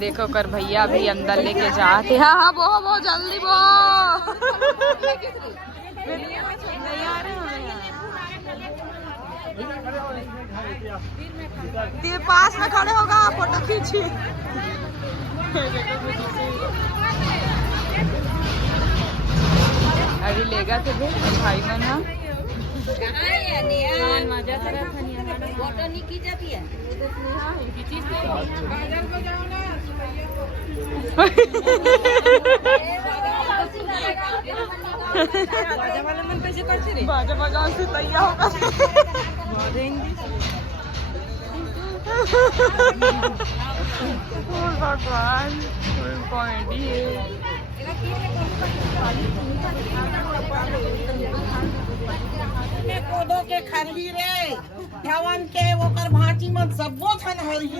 देखो कर भैया भी अंदर लेके जाते। हाँ हाँ वो जल्दी वो पास में खड़े होगा फोटो खींची। अभी लेगा थे भाई में ना फोटो नहीं की जाती है। बाजा बजा से तैयार होगा। भगवान कॉमेडी है। कोदो के खरही रे धवन के ओकर भांटी में सबो थन हरी।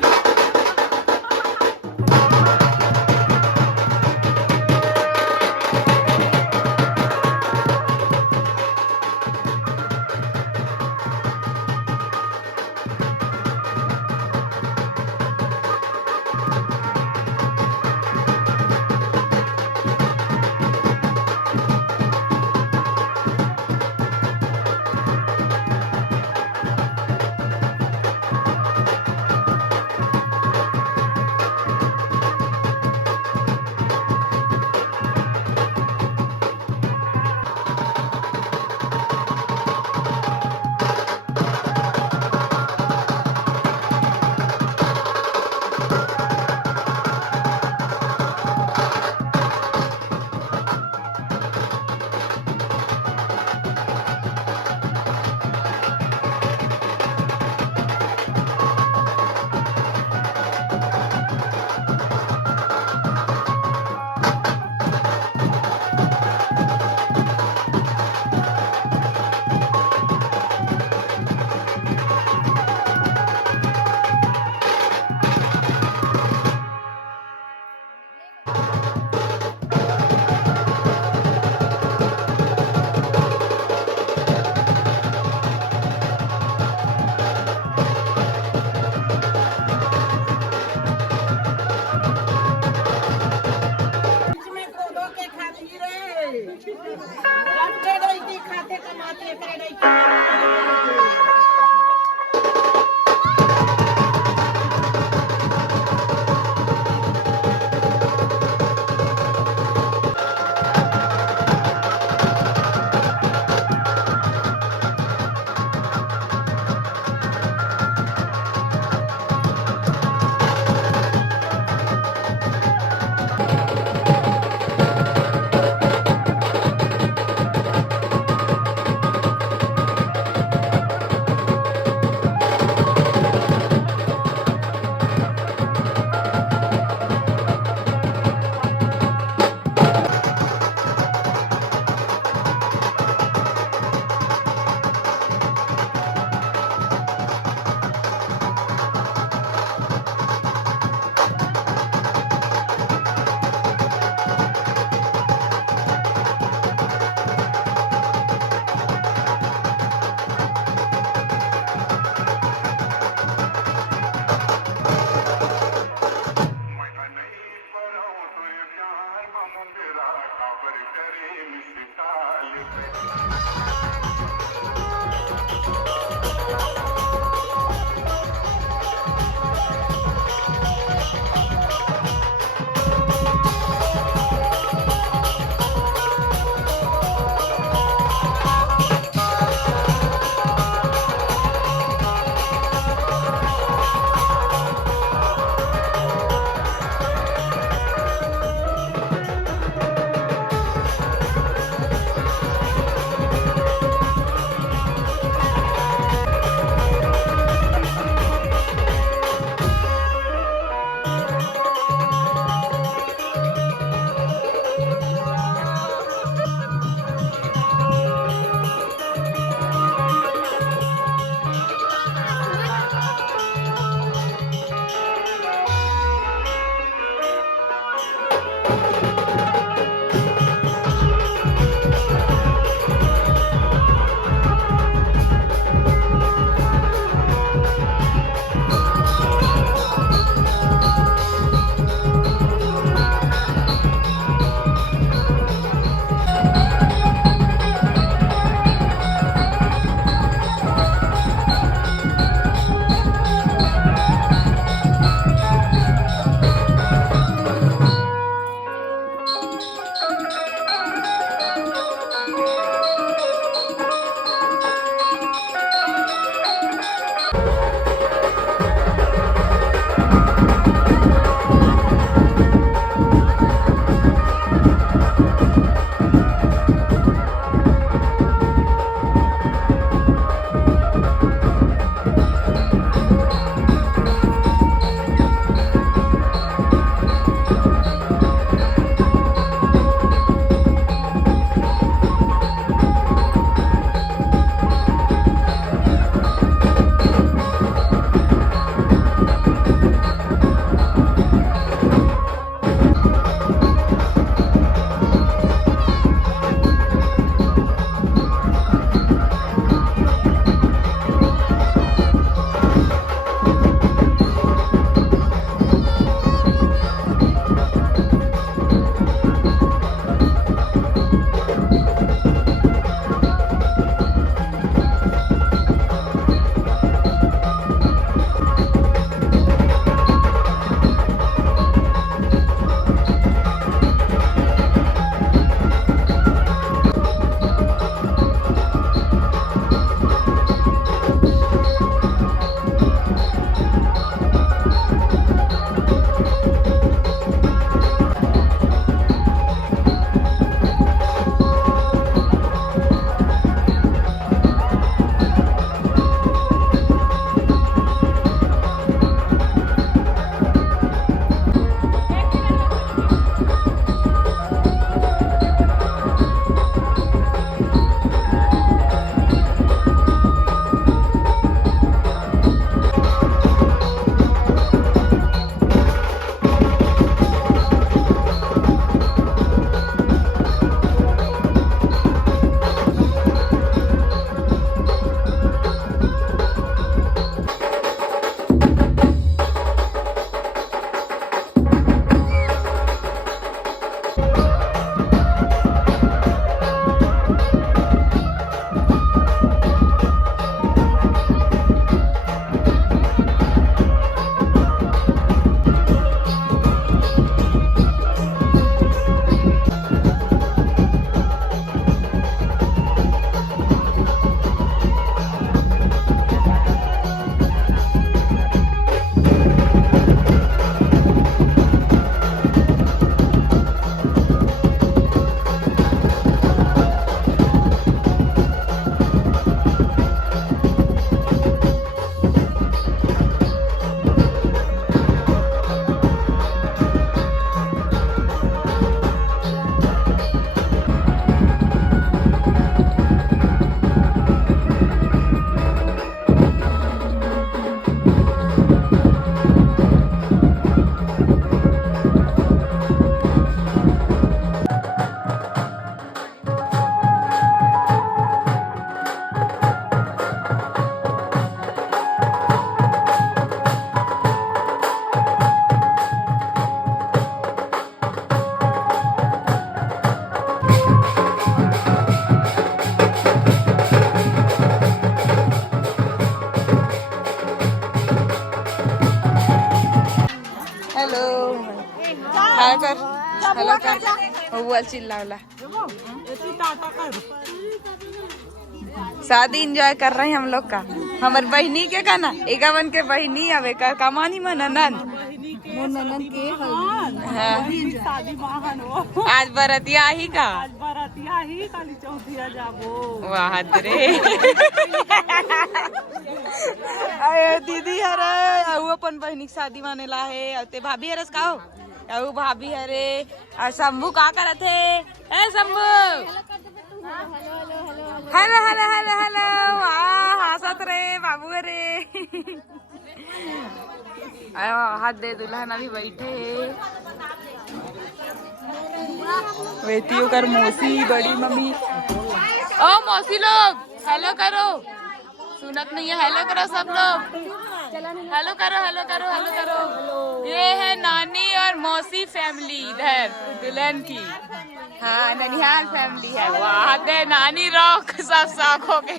हेलो कर बोल चिल्लावला। शादी एंजॉय कर रहे हैं हम लोग का। हमार बहनी के का ना एकावन के बहनी अबे का कमानी में ननन के हाँ। आज बरतिया ही का वाह रे अरे दीदी हरे अऊ अपन बहनी की शादी माने ला है ते भाभी हरस का हो अऊ भाभी हरे शंभू का करत है ए Shambhu hello hello hello hello वाह हंसत रे बाबू रे आयो हाथ दे दुल्हन अभी बैठे बेटियों कर मौसी बड़ी मम्मी ओ मौसी लोग हेलो करो सुनत नहीं है हेलो करो सब लोग हेलो करो हेलो करो हेलो करो। ये है नानी और मौसी फैमिली इधर दुल्हन की हाँ ननिहाल फैमिली है वाह दे नानी रॉक सब साख हो गए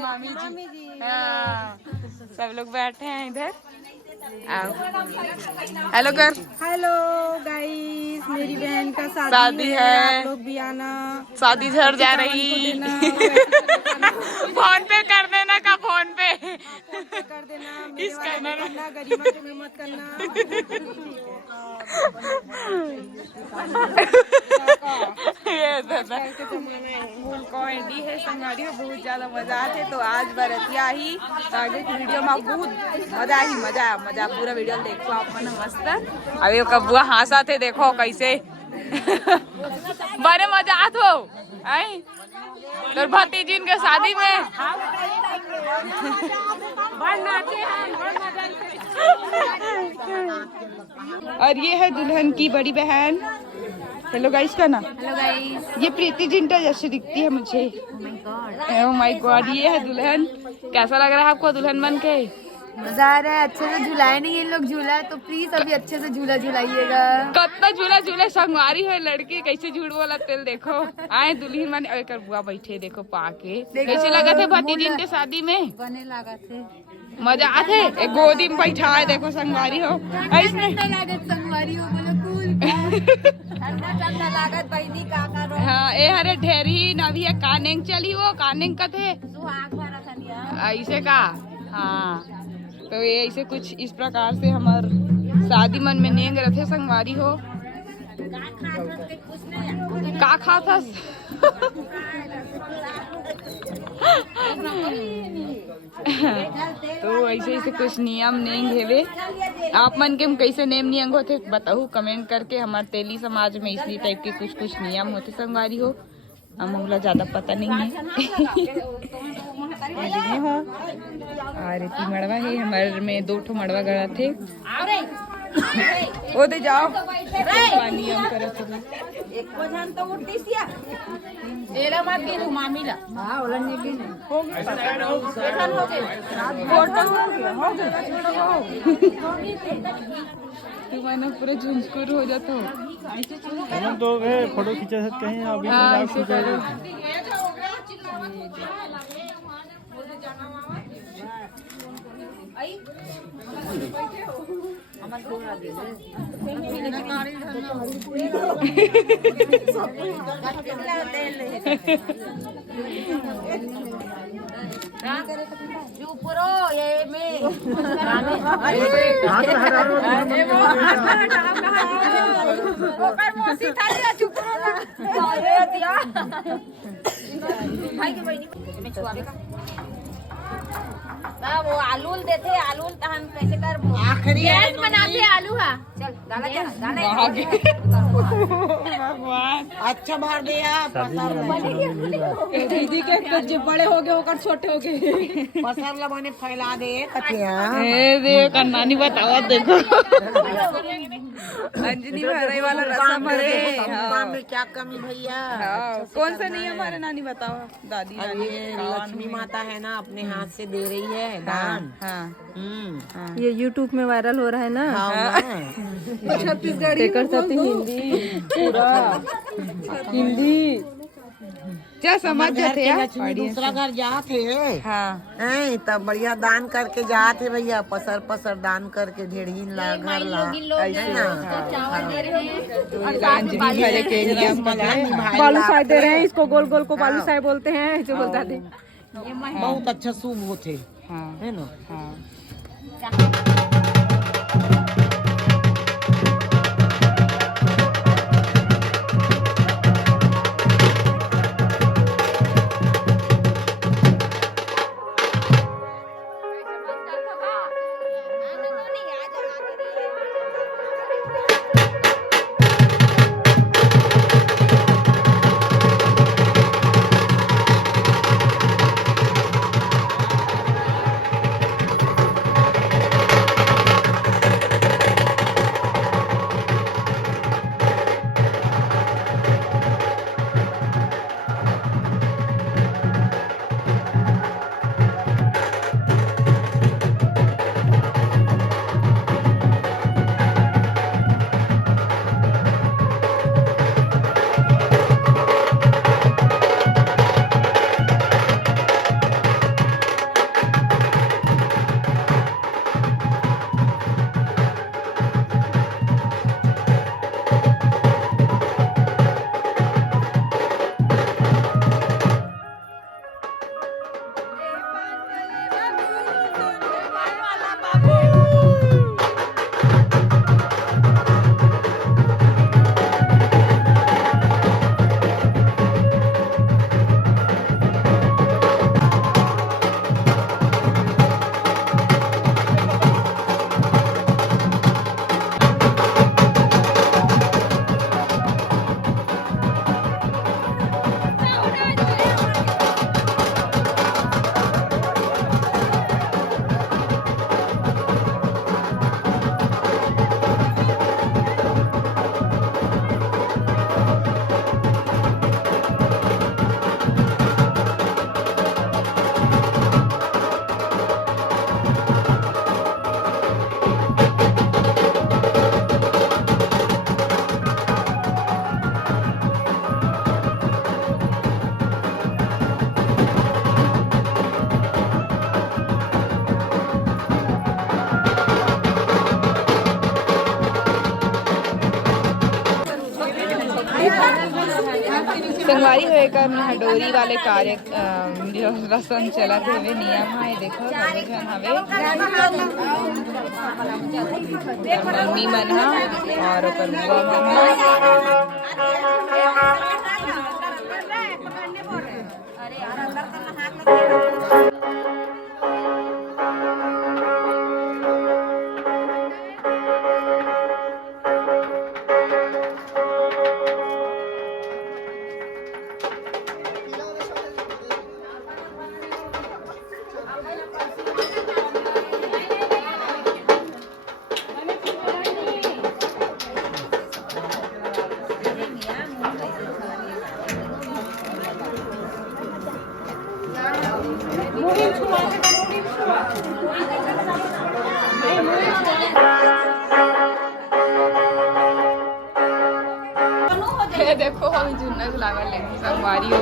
मामी जी हाँ सब लोग बैठे हैं इधर आओ हेलो कर हेलो गाइस मेरी बहन का शादी है आप लोग भी आना शादी झड़ जा रही फोन पे कर देना का फोन पे कर देना इसका करना गरिमा तुम्हें मत करना ये फुल कॉमेडी है संगाड़ी बहुत ज्यादा मजा आते तो आज बरतिया ही तो आगे की वीडियो में बहुत मजा पूरा वीडियो देखो आप मन मस्त अभी कबुआ हंसा थे देखो कैसे बड़े मजा आत हो आई तो भतीजी के शादी में और ये है दुल्हन की बड़ी बहन हेलो गाइस का ना हेलो गाइस ये प्रीति जिंटा जैसे दिखती है मुझे ओह माय गॉड ये है दुल्हन कैसा लग रहा है आपको दुल्हन बन के मजा आ रहा है अच्छे से झुलाए नहीं ये लोग झूला तो प्लीज अभी अच्छे से झूला झुलाइएगा कत्ता झूला झूले संगवारी है लड़की कैसे झूठ बोला तेल देखो आए दुल्हन बने अरे कर बुआ बैठे देखो पाके कैसे लगा थे भतीजी के शादी में बने लगा थे मजा आते एक गोदी में बैठा है देखो संगवारी हो ऐसे लागत संगवारी हो बोलो कूल ठंडा लागत बहनी का करो हाँ ए हरे ढेरी नभी है कानेंग चली वो कानेंग का थे सुहाग भरा खनिया ऐसे का हाँ तो ये ऐसे कुछ इस प्रकार से हमार शादी मन में नेंग रथे संगवारी हो का खाथस तो ऐसे ऐसे कुछ नियम नेंग हेवे आप मन के कैसे नेम नियम होते बताओ कमेंट करके हमारे तेली समाज में इसलिए टाइप के कुछ नियम होते संगवारी हो हमला ज्यादा पता नहीं है और इतनी मड़वा है हमारे में 2 ठो मड़वा गड़ा थे वो दे जाओ नियम करो तेरा मत के घुमामी ला हां ओला ने भी हो गया तू माने पूरा झुंझकुर हो जाता हो हम तो गए फोटो खींचा सकते हैं अभी मजाक हो जाएगा ये में वो आलू देते आलू तहन कैसे कर आखिरी गैस बनाते आलू हा चल डाला क्या भगवान अच्छा भर दिया दीदी के कुछ बड़े हो गए होकर छोटे हो गए पसर लबाने फैला दे कटिया देखो कन्नानी बताओ देखो अंजनी भराई वाला रसम भरे काम में क्या कमी भैया कौन सा नहीं हमारे नानी बताओ दादी नानी ये लक्ष्मी माता है ना अपने हाथ से दे रही है दान हाँ ये YouTube में वायरल हो रहा है ना छत्तीसगढ़ी हिंदी पूरा हिंदी जा समझ घर जाते के यार लक्ष्मी दूसरा घर जाते है हाँ हैं तब बढ़िया दान करके जाते भैया पसर पसर दान करके ढेड़ीन ला घर ला ऐसे ना अंजलि भरे के लिए बालू साहेब दे रहे हैं इसको, गोल गोल को बालू साहेब बोलते हैं जो बोलता थे। बहुत अच्छा शुभ होते हाँ है ना। हाँ संगवारी होकर डोरी वाले कार्य जो रसम चला थे वे नियम है देखो सभी जन हवे मम्मी मन हा और ओकर बुआ मन देखो हम जुन्नत लागल लेकिन संगवारी हो